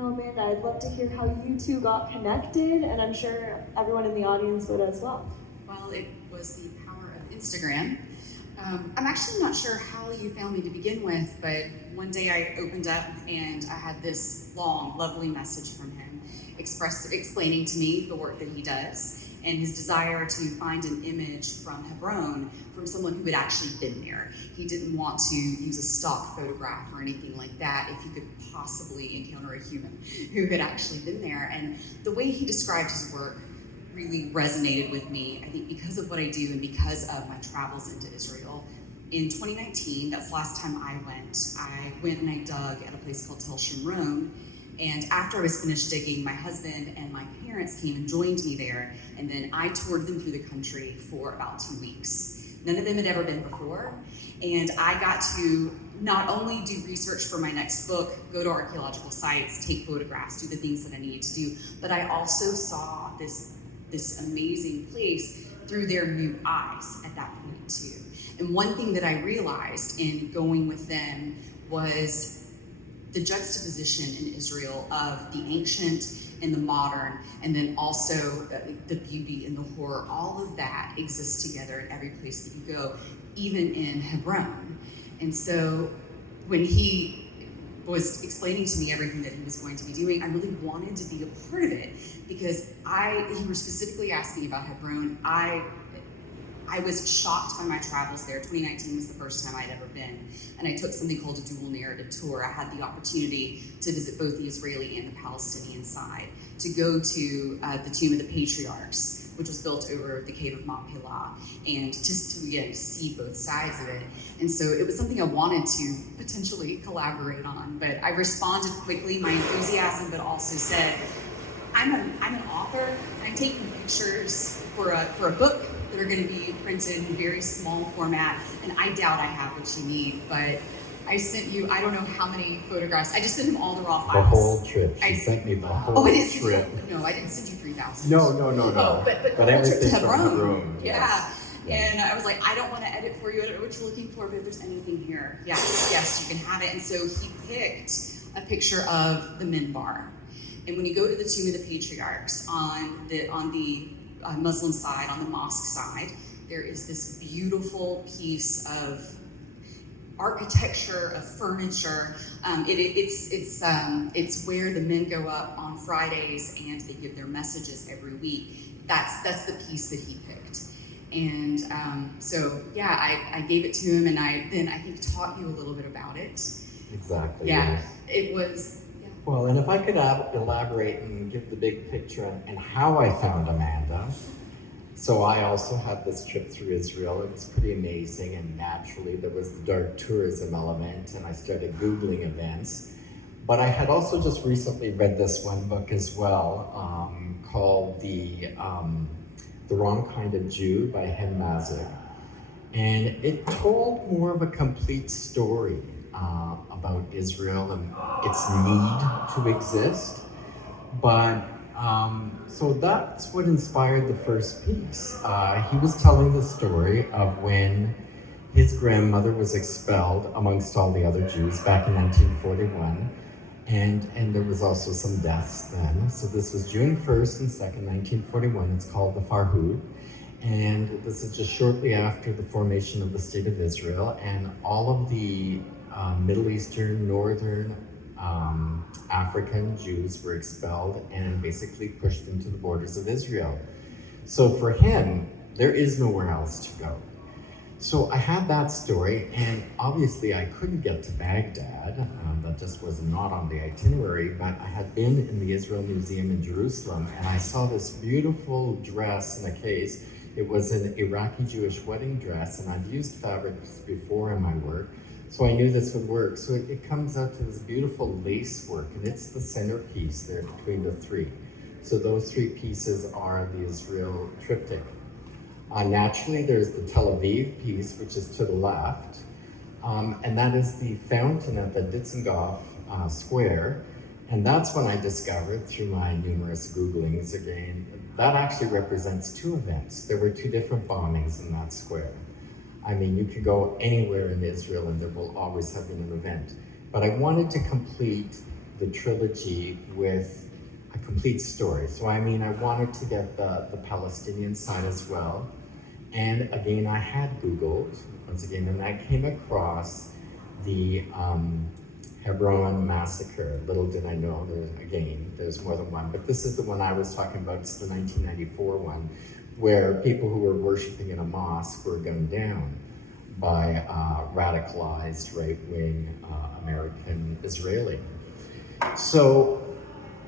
Now, Amanda, I'd love to hear how you two got connected, and I'm sure everyone in the audience would as well. Well, it was the power of Instagram. I'm actually not sure how you found me to begin with, but one day I opened up and I had this long, lovely message from him explaining to me the work that he does and his desire to find an image from Hebron from someone who had actually been there. He didn't want to use a stock photograph or anything like that if he could possibly encounter a human who had actually been there. And the way he described his work really resonated with me, I think because of what I do and because of my travels into Israel. In 2019, that's the last time I went and I dug at a place called Tel Shomron. And after I was finished digging, my husband and my parents came and joined me there. And then I toured them through the country for about 2 weeks. None of them had ever been before. And I got to not only do research for my next book, go to archaeological sites, take photographs, do the things that I needed to do, but I also saw this amazing place through their new eyes at that point too. And one thing that I realized in going with them was the juxtaposition in Israel of the ancient and the modern, and then also the beauty and the horror. All of that exists together in every place that you go, even in Hebron. And so when he was explaining to me everything that he was going to be doing, I really wanted to be a part of it because he was specifically asking about Hebron. I was shocked by my travels there. 2019 was the first time I'd ever been. And I took something called a dual narrative tour. I had the opportunity to visit both the Israeli and the Palestinian side, to go to the Tomb of the Patriarchs, which was built over the cave of Machpelah, and just to see both sides of it. And so it was something I wanted to potentially collaborate on, but I responded quickly, my enthusiasm, but also said, I'm an author, and I'm taking pictures for a book that are going to be printed in very small format, and I doubt I have what you need, but I sent you, I don't know how many photographs. I just sent him all the raw files. The whole trip. She sent me the whole trip. No, I didn't send you 3,000. No. Oh, but the whole trip to Hebron. Yeah. And I was like, I don't want to edit for you. I don't know what you're looking for, but if there's anything here, yes, you can have it. And so he picked a picture of the minbar. And when you go to the Tomb of the Patriarchs on the Muslim side, on the mosque side, there is this beautiful piece of architecture, of furniture. It's where the men go up on Fridays and they give their messages every week. That's the piece that he picked. And I gave it to him, and I think taught you a little bit about it. Exactly. Yeah, yes. It was. Yeah. Well, and if I could elaborate and give the big picture and how I found Amanda. So I also had this trip through Israel. It was pretty amazing, and naturally there was the dark tourism element, and I started Googling events. But I had also just recently read this one book as well, called The Wrong Kind of Jew by Hen Mazik. And it told more of a complete story about Israel and its need to exist. But so that's what inspired the first piece. He was telling the story of when his grandmother was expelled amongst all the other Jews back in 1941. And there was also some deaths then. So this was June 1st and 2nd, 1941. It's called the Farhud. And this is just shortly after the formation of the State of Israel. And all of the Middle Eastern, Northern, African Jews were expelled and basically pushed into the borders of Israel. So for him, there is nowhere else to go. So I had that story, and obviously I couldn't get to Baghdad. That just was not on the itinerary, but I had been in the Israel Museum in Jerusalem, and I saw this beautiful dress in a case. It was an Iraqi Jewish wedding dress, and I've used fabrics before in my work, so I knew this would work. So it comes out to this beautiful lace work, and it's the centerpiece there between the three. So those three pieces are the Israel triptych. Naturally, there's the Tel Aviv piece, which is to the left, and that is the fountain at the Dizengoff Square. And that's when I discovered, through my numerous Googlings again, that actually represents two events. There were two different bombings in that square. I mean, you could go anywhere in Israel and there will always have been an event. But I wanted to complete the trilogy with a complete story. So I mean, I wanted to get the Palestinian side as well. And again, I had Googled, once again, and I came across the Hebron massacre. Little did I know, there's more than one, but this is the one I was talking about. It's the 1994 one, where people who were worshiping in a mosque were gunned down by radicalized right-wing American Israeli. So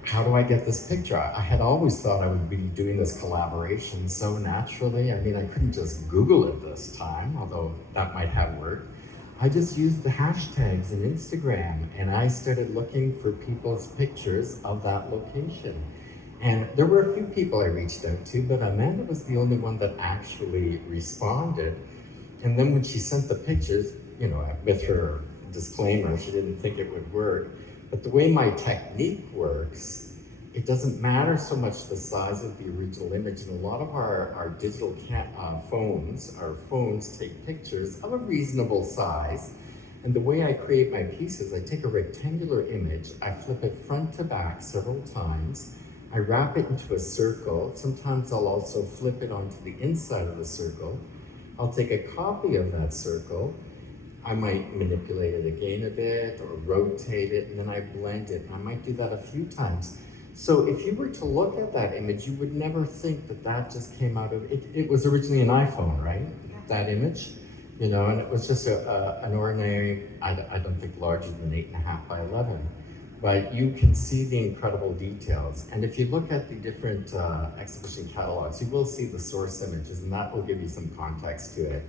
how do I get this picture? I had always thought I would be doing this collaboration so naturally. I mean, I couldn't just Google it this time, although that might have worked. I just used the hashtags in Instagram, and I started looking for people's pictures of that location. And there were a few people I reached out to, but Amanda was the only one that actually responded. And then when she sent the pictures, you know, with her disclaimer, she didn't think it would work. But the way my technique works, it doesn't matter so much the size of the original image. And a lot of our digital phones take pictures of a reasonable size. And the way I create my pieces, I take a rectangular image, I flip it front to back several times, I wrap it into a circle. Sometimes I'll also flip it onto the inside of the circle. I'll take a copy of that circle. I might manipulate it again a bit or rotate it, and then I blend it. And I might do that a few times. So if you were to look at that image, you would never think that that just came out of, it was originally an iPhone, right? That image, you know, and it was just an ordinary, I don't think larger than 8.5 by 11. But you can see the incredible details. And if you look at the different exhibition catalogs, you will see the source images, and that will give you some context to it.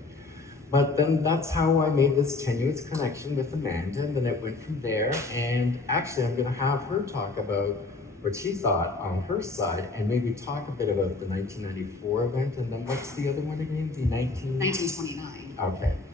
But then that's how I made this tenuous connection with Amanda, and then it went from there. And actually, I'm gonna have her talk about what she thought on her side, and maybe talk a bit about the 1994 event, and then what's the other one again? The 1929. Okay.